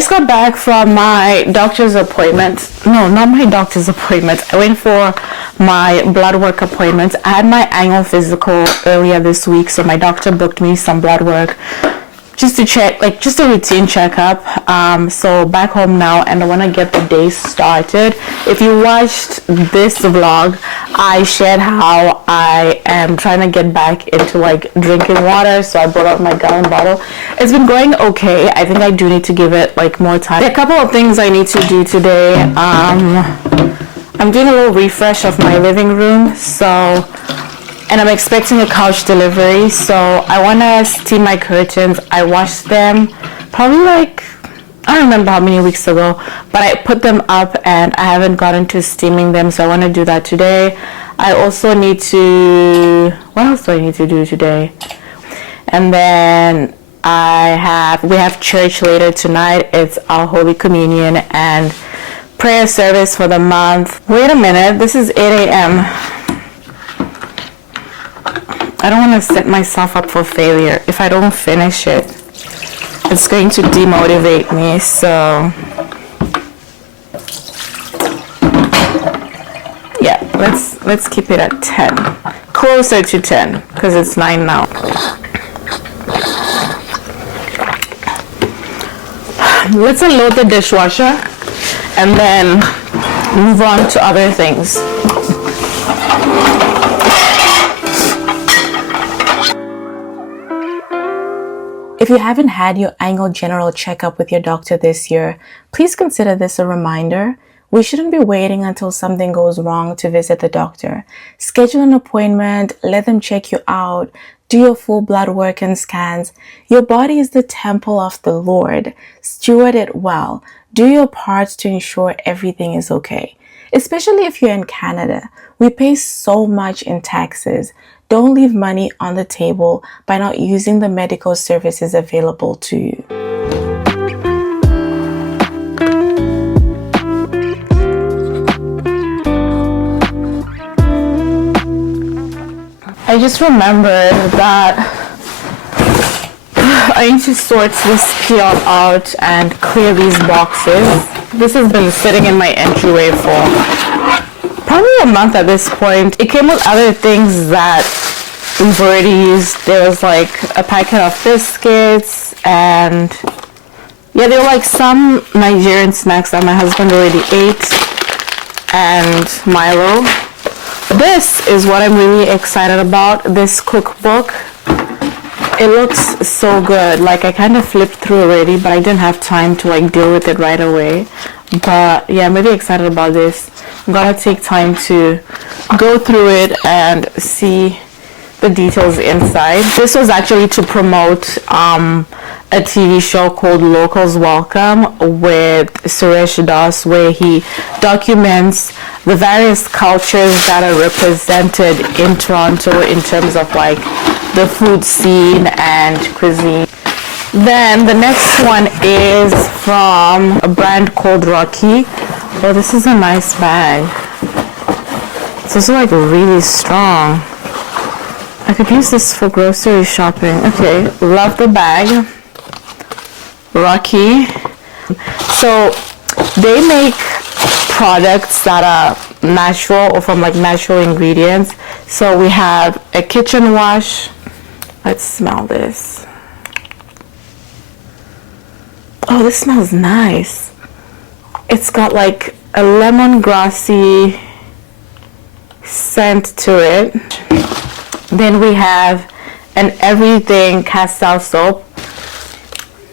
just got back from my doctor's appointment. No, not my doctor's appointment. I went for my blood work appointment. I had my annual physical earlier this week, so my doctor booked me some blood work just to check, like just a routine checkup. So back home now, and I want to get the day started. If you watched this vlog, I shared how I am trying to get back into like drinking water, so I brought out my gallon bottle. It's been going okay. I think I do need to give it like more time. There are a couple of things I need to do today. I'm doing a little refresh of my living room, and I'm expecting a couch delivery, so I want to steam my curtains. I washed them probably like, I don't remember how many weeks ago, but I put them up and I haven't gotten to steaming them, so I want to do that today. I also need to, what else do I need to do today? And then we have church later tonight. It's our Holy Communion and prayer service for the month. Wait a minute, this is 8 a.m. I don't want to set myself up for failure. If I don't finish it, it's going to demotivate me. So yeah, let's keep it at 10, closer to 10, because it's 9 now. Let's unload the dishwasher and then move on to other things. If you haven't had your annual general checkup with your doctor this year, please consider this a reminder. We shouldn't be waiting until something goes wrong to visit the doctor. Schedule an appointment, let them check you out, do your full blood work and scans. Your body is the temple of the Lord. Steward it well. Do your part to ensure everything is okay. Especially if you're in Canada, we pay so much in taxes. Don't leave money on the table by not using the medical services available to you. I just remembered that I need to sort this kiosk out and clear these boxes. This has been sitting in my entryway for probably a month at this point. It came with other things that we've already used. There was like a packet of biscuits, and yeah, there were like some Nigerian snacks that my husband already ate, and Milo. This is what I'm really excited about, this cookbook. It looks so good. Like, I kind of flipped through already, but I didn't have time to like deal with it right away. But yeah, I'm really excited about this. I'm gonna take time to go through it and see the details inside. This was actually to promote a TV show called Locals Welcome with Suresh Das, where he documents the various cultures that are represented in Toronto in terms of like the food scene and cuisine. Then the next one is from a brand called Rocky. Oh, this is a nice bag. It's also like really strong. I could use this for grocery shopping. Okay, love the bag. Rocky. So they make products that are natural or from like natural ingredients. So we have a kitchen wash. Let's smell this. Oh, this smells nice. It's got like a lemongrassy scent to it. Then we have an everything castile soap,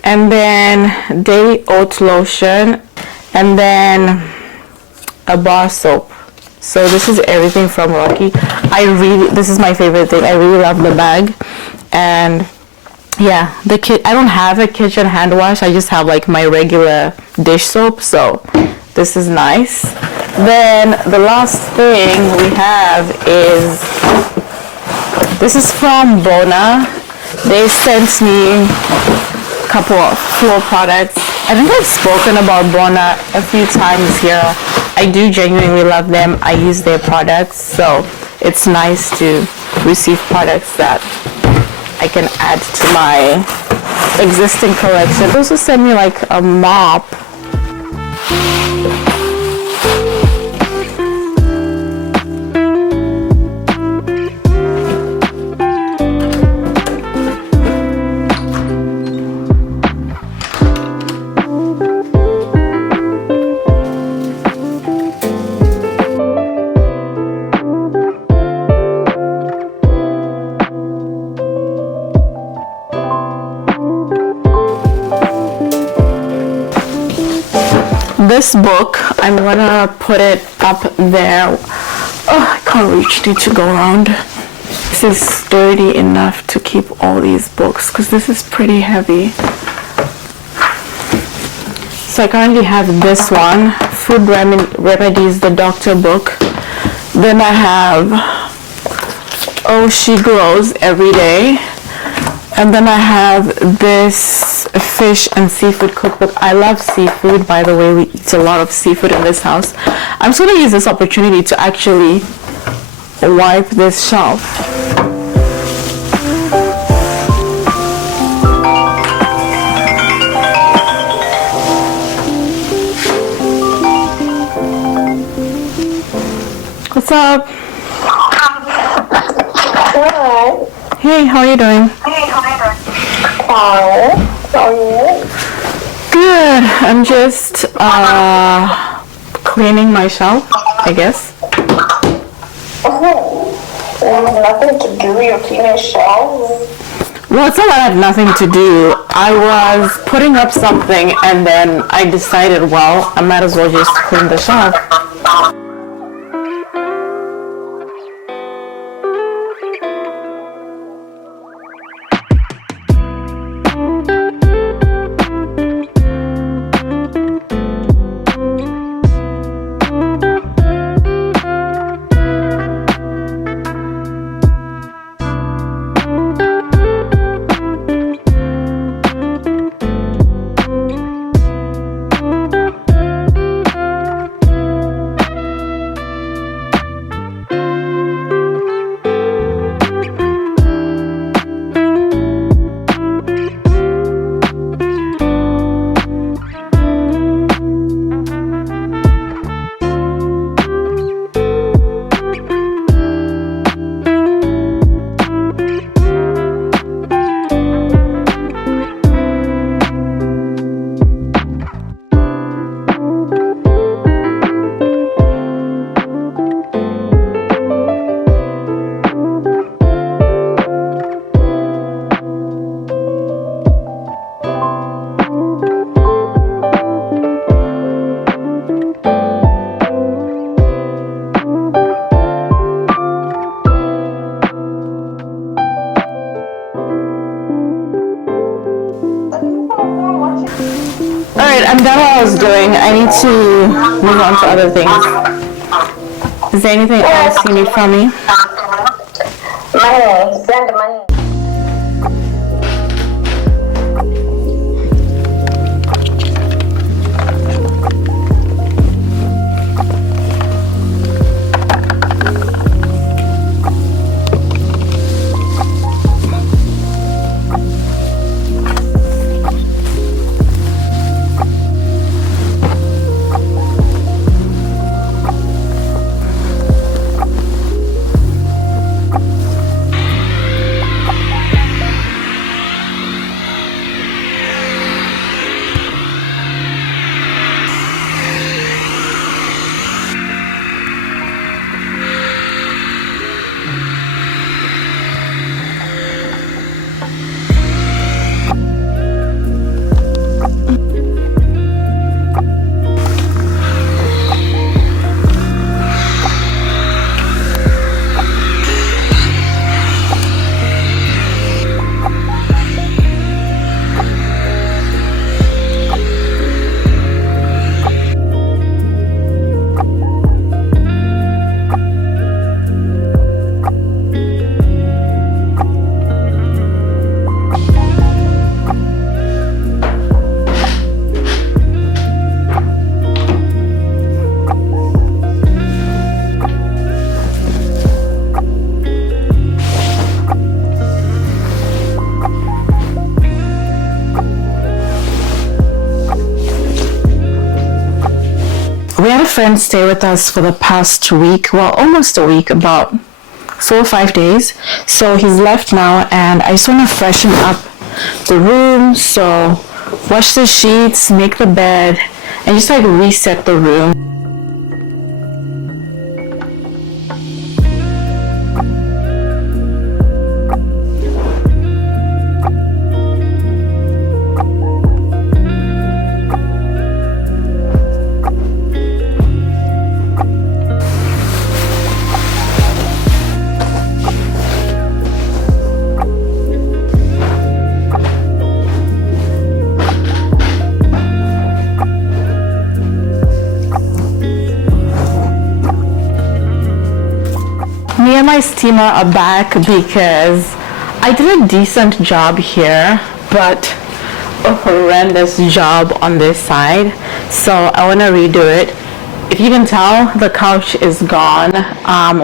and then daily oat lotion, and then a bar soap. So this is everything from Rocky. This is my favorite thing. I really love the bag. And yeah, I don't have a kitchen hand wash. I just have like my regular dish soap. So this is nice. Then the last thing we have is, this is from Bona. They sent me a couple of floor products. I think I've spoken about Bona a few times here. I do genuinely love them. I use their products, so it's nice to receive products that I can add to my existing collection. They also sent me like a mop. This book, I'm gonna put it up there. Oh, I can't reach. Need to go around. This is sturdy enough to keep all these books because this is pretty heavy. So I currently have this one, Food Remedies, the doctor book. Then I have Oh, She Glows Every Day. And then I have this fish and seafood cookbook. I love seafood, by the way. We eat a lot of seafood in this house. I'm just going to use this opportunity to actually wipe this shelf. What's up? Hi. Hey, how are you doing? Fine. How are you? Good. I'm just cleaning my shelf, I guess. There's nothing to do. You're cleaning shelves. Well, it's not that I had nothing to do. I was putting up something and then I decided, well, I might as well just clean the shelf. I'm done what I was doing. I need to move on to other things. Is there anything else you need from me? Money. Send money. friend stay with us for the past week, well, almost a week, about 4 or 5 days. So he's left now, and I just want to freshen up the room. So wash the sheets, make the bed, and just like reset the room. Me and my steamer are back because I did a decent job here, but a horrendous job on this side. So I want to redo it. If you can tell, the couch is gone.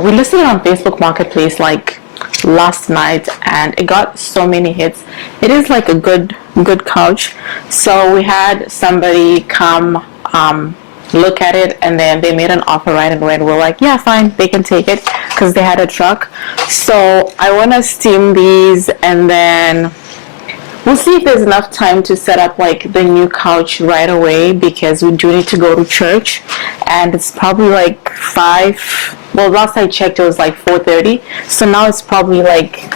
We listed it on Facebook Marketplace like last night, and it got so many hits. It is like a good couch. So we had somebody come look at it, and then they made an offer right away, and we're like, yeah, fine, they can take it, because they had a truck. So I want to steam these, and then we'll see if there's enough time to set up like the new couch right away, because we do need to go to church, and it's probably like 5. Well, last I checked it was like 4:30, so now it's probably like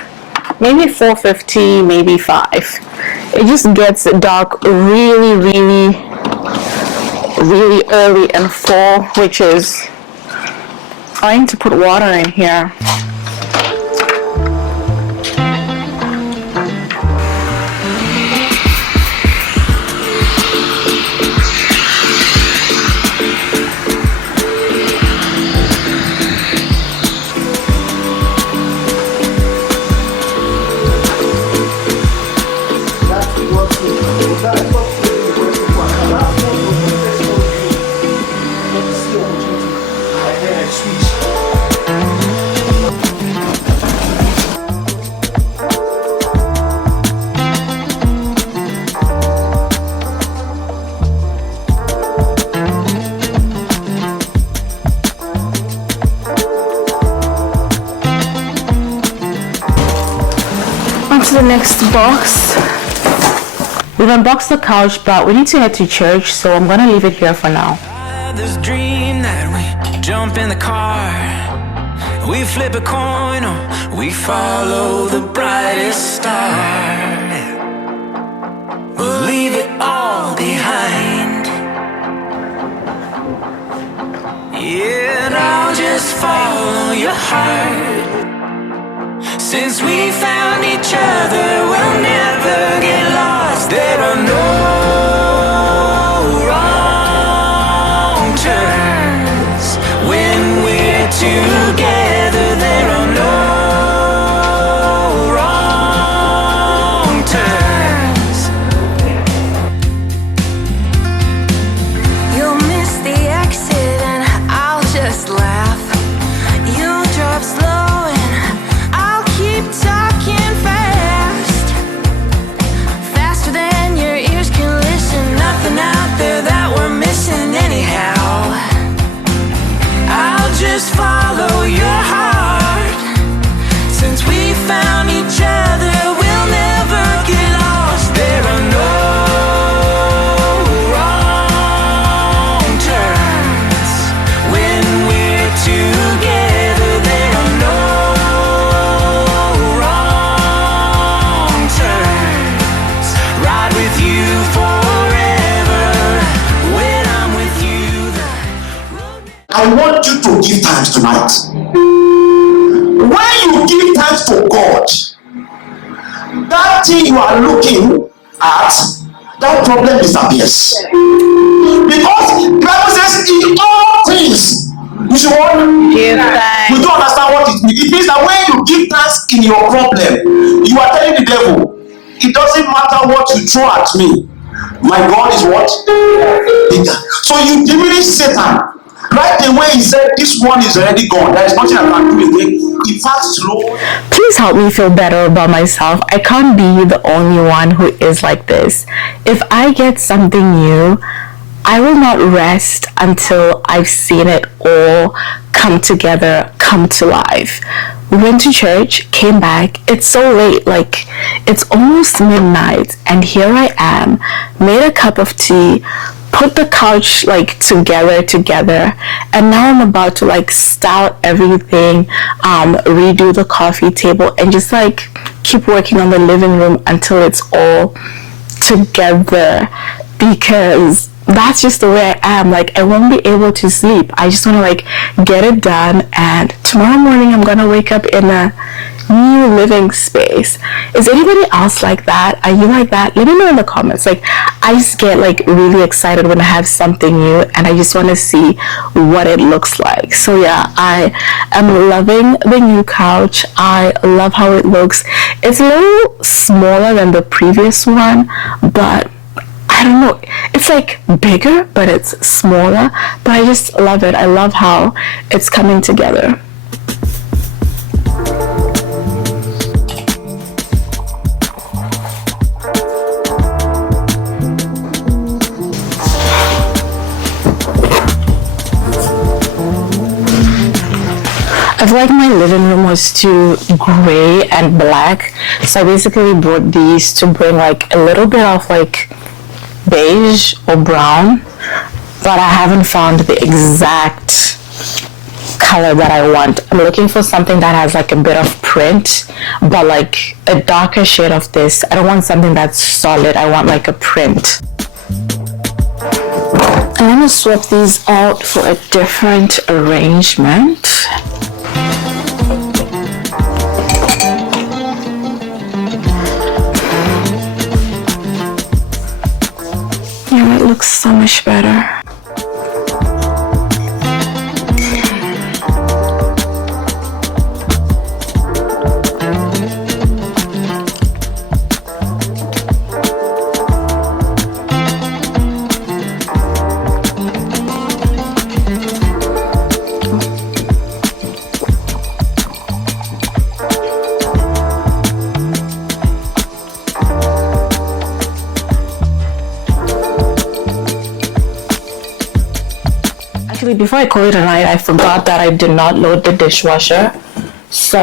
maybe 4:50, maybe 5. It just gets dark really early in fall, which is, I need to put water in here. The next box. We've unboxed the couch, but we need to head to church, so I'm gonna leave it here for now. This dream that we jump in the car, we flip a coin, or we follow the brightest star. We'll leave it all behind. Yeah, and I'll just follow your heart. Since we found each other, we'll never get lost. There are no wrong turns when we're together. There are no wrong turns. You'll miss the exit and I'll just laugh. You'll drive slow, talking fast, faster than your ears can listen. Nothing out there that we're missing anyhow. I'll just follow your heart. Since we found each other, we'll never get lost. There are no wrong turns when we're together. There are no I want you to give thanks tonight. When you give thanks to God, that thing you are looking at, that problem disappears. Because the Bible says, in all things, you should what? Give thanks. We don't understand what it means. It means that when you give thanks in your problem, you are telling the devil, it doesn't matter what you throw at me. My God is what? Bigger. So you diminish Satan. Right away, he said, this one is already gone. There is nothing I can do again. In fact, Lord, please help me feel better about myself. I can't be the only one who is like this. If I get something new, I will not rest until I've seen it all come together, come to life. We went to church, came back. It's so late, like it's almost midnight, and here I am, made a cup of tea, put the couch like together, and now I'm about to like style everything, redo the coffee table, and just like keep working on the living room until it's all together, because that's just the way I am. Like I won't be able to sleep. I just want to like get it done, and tomorrow morning I'm gonna wake up in a new living space. Is anybody else like that? Are you like that? Let me know in the comments. Like I just get like really excited when I have something new, and I just want to see what it looks like. So yeah, I am loving the new couch. I love how it looks. It's a little smaller than the previous one, but I don't know, it's like bigger, but it's smaller, but I just love it. I love how it's coming together. I feel like my living room was too gray and black, so I basically bought these to bring like a little bit of like beige or brown, but I haven't found the exact color that I want. I'm looking for something that has like a bit of print, but like a darker shade of this. I don't want something that's solid. I want like a print. I'm gonna swap these out for a different arrangement. Yeah, it looks so much better. Before I call it a night, I forgot that I did not load the dishwasher, so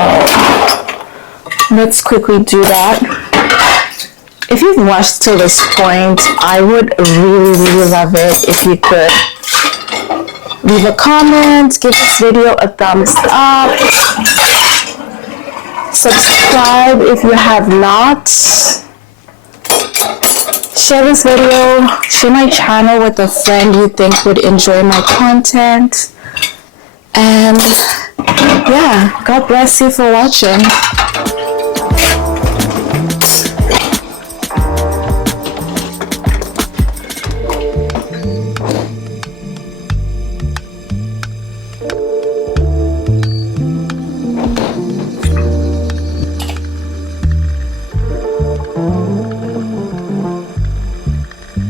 let's quickly do that. If you've watched till this point, I would really love it if you could leave a comment, give this video a thumbs up, subscribe if you have not, share this video, share my channel with a friend you think would enjoy my content, and yeah, God bless you for watching.